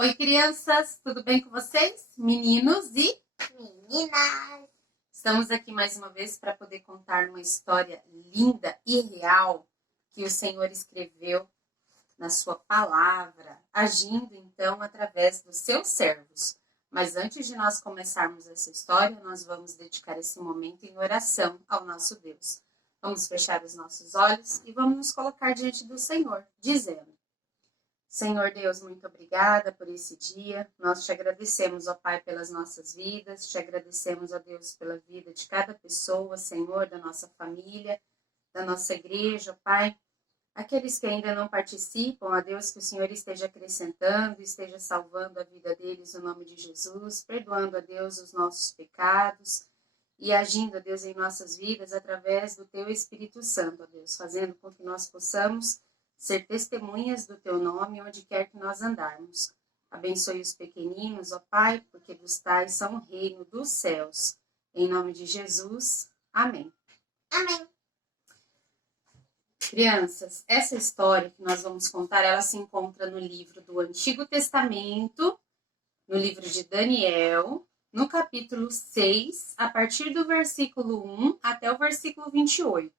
Oi, crianças, tudo bem com vocês? Meninos e Meninas. estamos aqui mais uma vez para poder contar uma história linda e real que o Senhor escreveu na sua palavra, agindo então através dos seus servos. Mas antes de nós começarmos essa história, nós vamos dedicar esse momento em oração ao nosso Deus. Vamos fechar os nossos olhos e vamos nos colocar diante do Senhor, dizendo: Senhor Deus, muito obrigada por esse dia. Nós te agradecemos, ó Pai, pelas nossas vidas. Te agradecemos, ó Deus, pela vida de cada pessoa, Senhor, da nossa família, da nossa igreja, ó Pai. Aqueles que ainda não participam, ó Deus, que o Senhor esteja acrescentando, esteja salvando a vida deles no nome de Jesus, perdoando, ó Deus, os nossos pecados e agindo, ó Deus, em nossas vidas através do Teu Espírito Santo, ó Deus, fazendo com que nós possamos ser testemunhas do Teu nome onde quer que nós andarmos. Abençoe os pequeninos, ó Pai, porque dos tais são o reino dos céus. Em nome de Jesus, amém. Amém. Crianças, essa história que nós vamos contar, ela se encontra no livro do Antigo Testamento, no livro de Daniel, no capítulo 6, a partir do versículo 1 até o versículo 28.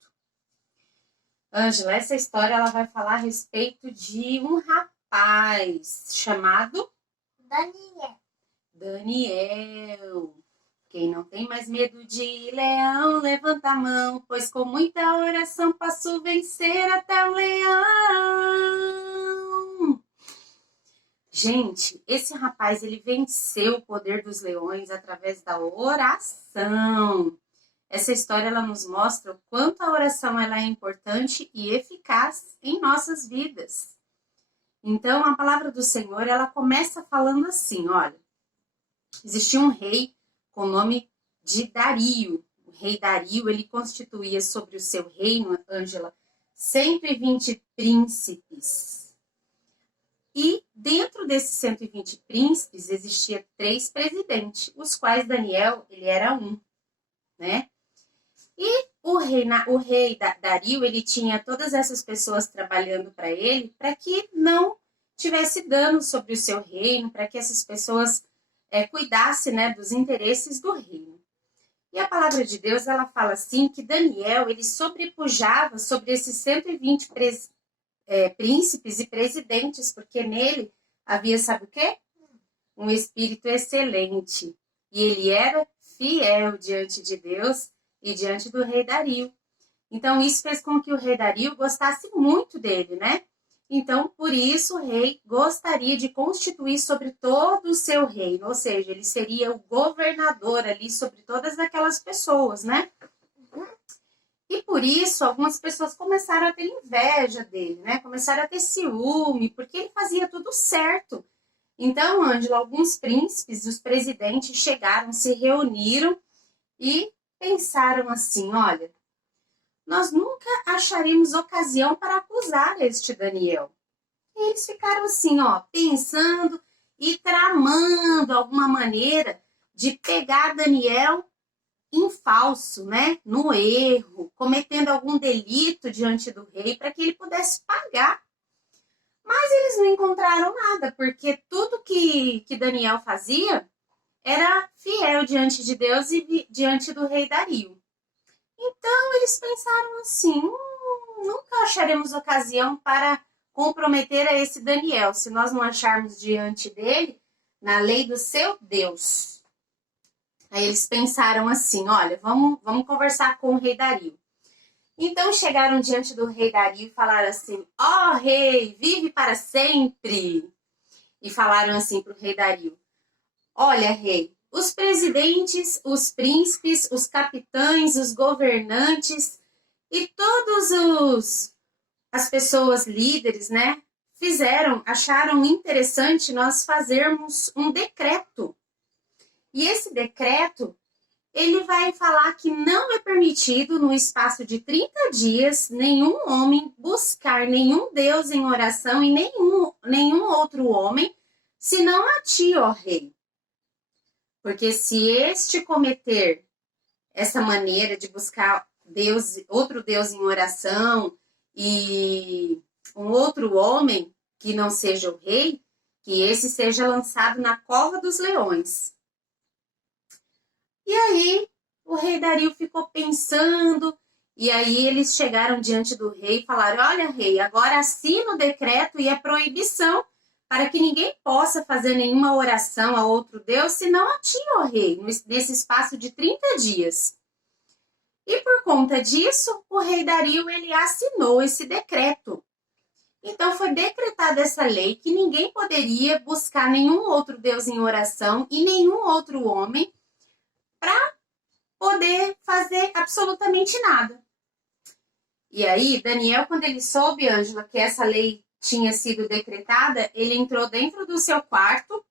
Ângela, essa história ela vai falar a respeito de um rapaz chamado Daniel. Quem não tem mais medo de leão, levanta a mão, pois com muita oração posso vencer até o leão. Gente, esse rapaz, ele venceu o poder dos leões através da oração. Essa história, ela nos mostra o quanto a oração ela é importante e eficaz em nossas vidas. Então, a palavra do Senhor, ela começa falando assim, olha, existia um rei com o nome de Dario. O rei Dario, ele constituía sobre o seu reino, Ângela, 120 príncipes. E dentro desses 120 príncipes, existia 3 presidentes, os quais Daniel, ele era um, né? E o rei Dario, ele tinha todas essas pessoas trabalhando para ele, para que não tivesse dano sobre o seu reino, para que essas pessoas cuidassem, né, dos interesses do reino. E a palavra de Deus, ela fala assim, que Daniel, ele sobrepujava sobre esses 120 príncipes e presidentes, porque nele havia, sabe o quê? Um espírito excelente. E ele era fiel diante de Deus e diante do rei Dario. Então, isso fez com que o rei Dario gostasse muito dele, né? Então, por isso, o rei gostaria de constituir sobre todo o seu reino, ou seja, ele seria o governador ali sobre todas aquelas pessoas, né? E por isso, algumas pessoas começaram a ter inveja dele, né? Começaram a ter ciúme, porque ele fazia tudo certo. Então, Ângela, alguns príncipes e os presidentes chegaram, se reuniram e pensaram assim, olha, nós nunca acharemos ocasião para acusar este Daniel. E eles ficaram assim, ó, pensando e tramando alguma maneira de pegar Daniel em falso, né, no erro, cometendo algum delito diante do rei para que ele pudesse pagar. Mas eles não encontraram nada, porque tudo que Daniel fazia era fiel diante de Deus e diante do rei Dario. Então, eles pensaram assim, nunca acharemos ocasião para comprometer a esse Daniel, se nós não acharmos diante dele, na lei do seu Deus. Aí eles pensaram assim, olha, vamos conversar com o rei Dario. Então, chegaram diante do rei Dario e falaram assim, ó rei, vive para sempre. E falaram assim para o rei Dario, olha, rei, os presidentes, os príncipes, os capitães, os governantes e todos as pessoas líderes, né, acharam interessante nós fazermos um decreto. E esse decreto, ele vai falar que não é permitido, no espaço de 30 dias, nenhum homem buscar nenhum Deus em oração e nenhum outro homem, senão a ti, ó rei. Porque se este cometer essa maneira de buscar Deus, outro Deus em oração e um outro homem que não seja o rei, que esse seja lançado na cova dos leões. E aí o rei Dario ficou pensando, e aí eles chegaram diante do rei e falaram: olha, rei, agora assina o decreto e a proibição para que ninguém possa fazer nenhuma oração a outro Deus, senão a ti, ó rei, nesse espaço de 30 dias. E por conta disso, o rei Dario ele assinou esse decreto. Então foi decretada essa lei que ninguém poderia buscar nenhum outro Deus em oração e nenhum outro homem para poder fazer absolutamente nada. E aí, Daniel, quando ele soube, Ângela, que essa lei tinha sido decretada, ele entrou dentro do seu quarto,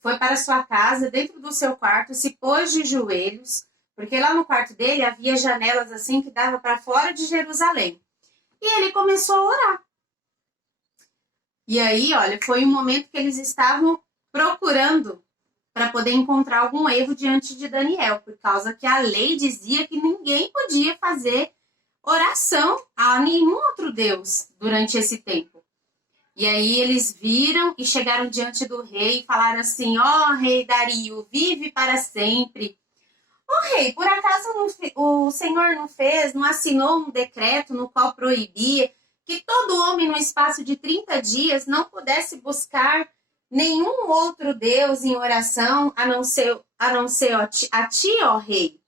foi para sua casa, dentro do seu quarto, se pôs de joelhos, porque lá no quarto dele havia janelas assim que dava para fora de Jerusalém. E ele começou a orar. E aí, olha, foi um momento que eles estavam procurando para poder encontrar algum erro diante de Daniel, por causa que a lei dizia que ninguém podia fazer oração a nenhum outro Deus durante esse tempo. E aí eles viram e chegaram diante do rei e falaram assim: ó, rei Dario, vive para sempre. Ó rei, por acaso o Senhor não assinou um decreto no qual proibia que todo homem no espaço de 30 dias não pudesse buscar nenhum outro Deus em oração a não ser a ti, ó rei?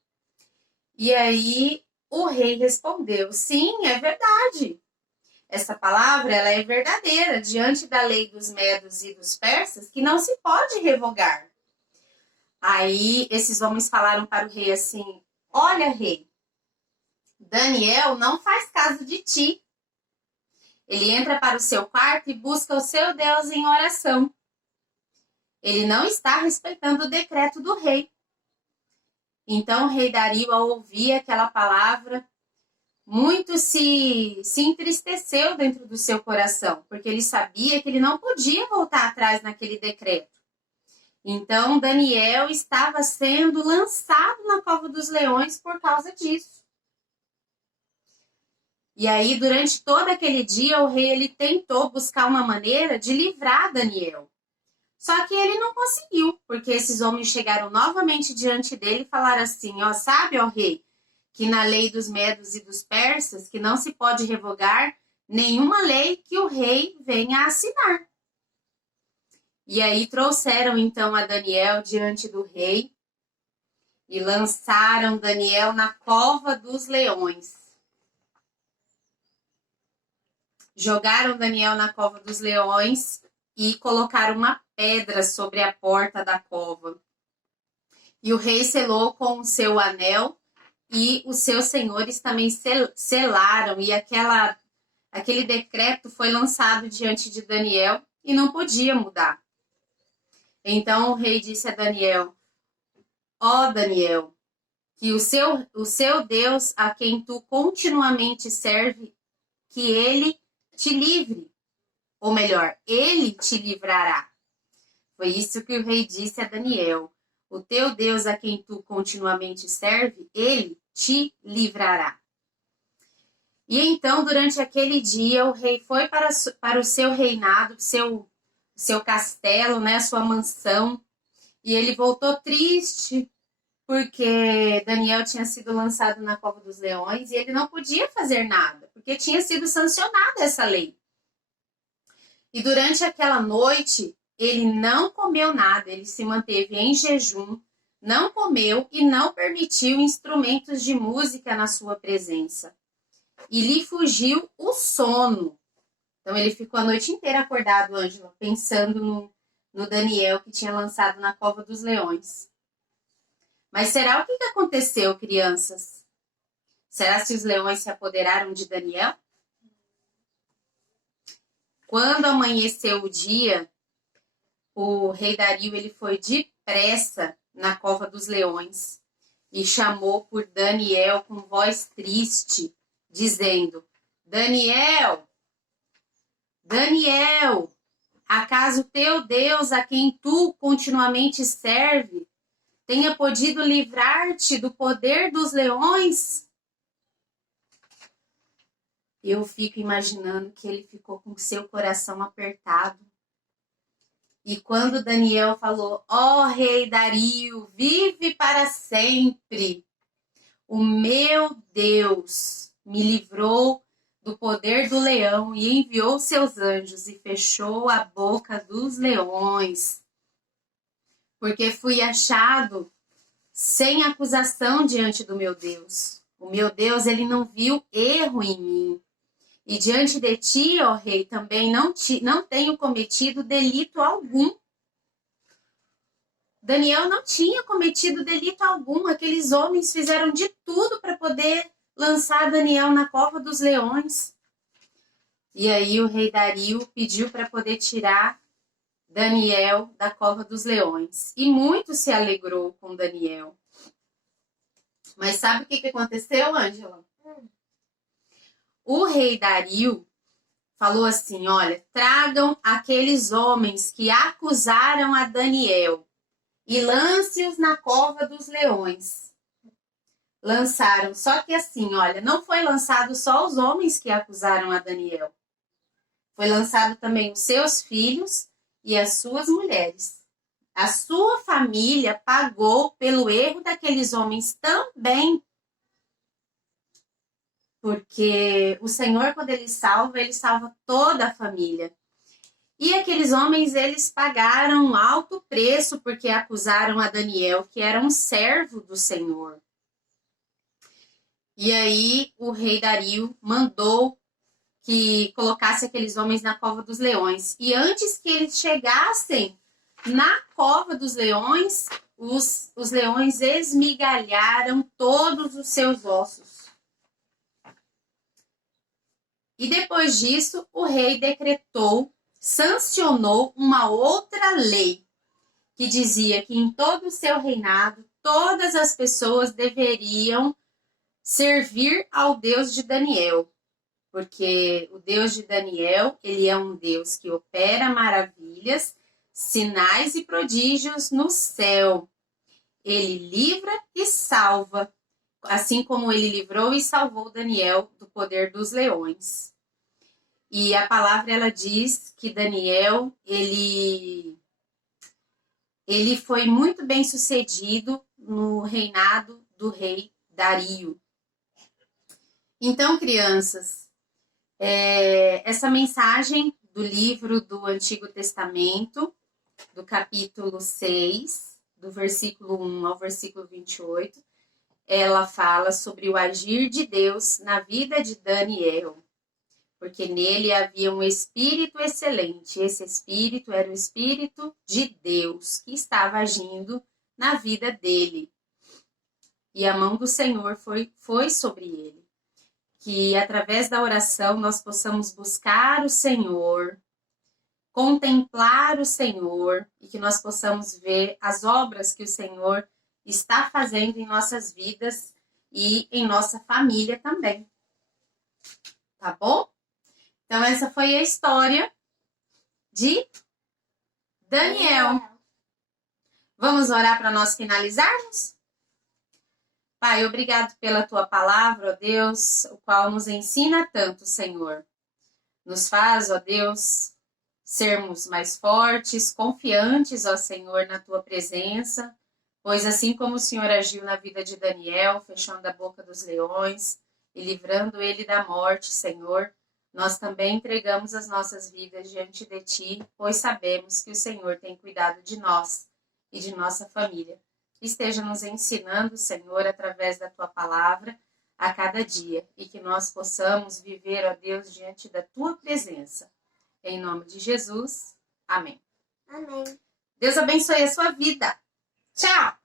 E aí o rei respondeu: sim, é verdade. Essa palavra ela é verdadeira diante da lei dos medos e dos persas, que não se pode revogar. Aí esses homens falaram para o rei assim: olha, rei, Daniel não faz caso de ti. Ele entra para o seu quarto e busca o seu Deus em oração. Ele não está respeitando o decreto do rei. Então o rei Dario, ao ouvir aquela palavra, muito se entristeceu dentro do seu coração, porque ele sabia que ele não podia voltar atrás naquele decreto. Então Daniel estava sendo lançado na cova dos leões por causa disso. E aí, durante todo aquele dia, o rei ele tentou buscar uma maneira de livrar Daniel. Só que ele não conseguiu, porque esses homens chegaram novamente diante dele e falaram assim: ó, sabe, ó rei, que na lei dos medos e dos persas, que não se pode revogar nenhuma lei que o rei venha a assinar. E aí trouxeram então a Daniel diante do rei e lançaram Daniel na cova dos leões. Jogaram Daniel na cova dos leões e colocaram uma pedra sobre a porta da cova. E o rei selou com o seu anel e os seus senhores também selaram. E aquele decreto foi lançado diante de Daniel e não podia mudar. Então o rei disse a Daniel: ó Daniel, que o seu Deus, a quem tu continuamente serve, que ele te livre. Ou melhor, ele te livrará. Foi isso que o rei disse a Daniel: o teu Deus, a quem tu continuamente serve, ele te livrará. E então, durante aquele dia, o rei foi para o seu reinado, seu castelo, né, sua mansão, e ele voltou triste, porque Daniel tinha sido lançado na cova dos leões e ele não podia fazer nada, porque tinha sido sancionada essa lei. E durante aquela noite, ele não comeu nada, ele se manteve em jejum, não comeu e não permitiu instrumentos de música na sua presença. E lhe fugiu o sono. Então ele ficou a noite inteira acordado, Ângela, pensando no Daniel que tinha lançado na cova dos leões. Mas será o que aconteceu, crianças? Será se os leões se apoderaram de Daniel? Quando amanheceu o dia, o rei Dario ele foi depressa na cova dos leões e chamou por Daniel com voz triste, dizendo: Daniel, Daniel, acaso teu Deus, a quem tu continuamente serve, tenha podido livrar-te do poder dos leões? Eu fico imaginando que ele ficou com seu coração apertado, E quando Daniel falou, ó rei Dario, vive para sempre, o meu Deus me livrou do poder do leão e enviou seus anjos e fechou a boca dos leões, porque fui achado sem acusação diante do meu Deus. O meu Deus, ele não viu erro em mim. E diante de ti, ó rei, também não tenho cometido delito algum. Daniel não tinha cometido delito algum. Aqueles homens fizeram de tudo para poder lançar Daniel na cova dos leões. E aí o rei Dario pediu para poder tirar Daniel da cova dos leões. E muito se alegrou com Daniel. Mas sabe o que aconteceu, Ângela? O rei Dario falou assim, olha, tragam aqueles homens que acusaram a Daniel e lance-os na cova dos leões. Lançaram, só que assim, olha, não foi lançado só os homens que acusaram a Daniel. Foi lançado também os seus filhos e as suas mulheres. A sua família pagou pelo erro daqueles homens também. Porque o Senhor, quando ele salva toda a família. E aqueles homens, eles pagaram um alto preço porque acusaram a Daniel, que era um servo do Senhor. E aí o rei Dario mandou que colocasse aqueles homens na cova dos leões. E antes que eles chegassem na cova dos leões, os leões esmigalharam todos os seus ossos. E depois disso, o rei sancionou uma outra lei que dizia que em todo o seu reinado, todas as pessoas deveriam servir ao Deus de Daniel. Porque o Deus de Daniel, ele é um Deus que opera maravilhas, sinais e prodígios no céu. Ele livra e salva, assim como ele livrou e salvou Daniel do poder dos leões. E a palavra, ela diz que Daniel, ele foi muito bem sucedido no reinado do rei Dario. Então, crianças, essa mensagem do livro do Antigo Testamento, do capítulo 6, do versículo 1 ao versículo 28, ela fala sobre o agir de Deus na vida de Daniel, porque nele havia um espírito excelente. Esse espírito era o Espírito de Deus que estava agindo na vida dele. E a mão do Senhor foi sobre ele. Que através da oração nós possamos buscar o Senhor, contemplar o Senhor e que nós possamos ver as obras que o Senhor está fazendo em nossas vidas e em nossa família também. Tá bom? Então, essa foi a história de Daniel. Vamos orar para nós finalizarmos? Pai, obrigado pela tua palavra, ó Deus, o qual nos ensina tanto, Senhor. Nos faz, ó Deus, sermos mais fortes, confiantes, ó Senhor, na tua presença, pois assim como o Senhor agiu na vida de Daniel, fechando a boca dos leões e livrando ele da morte, Senhor, nós também entregamos as nossas vidas diante de Ti, pois sabemos que o Senhor tem cuidado de nós e de nossa família. Esteja nos ensinando, Senhor, através da Tua palavra, a cada dia, e que nós possamos viver, ó Deus, diante da Tua presença. Em nome de Jesus, amém. Amém. Deus abençoe a sua vida. Tchau!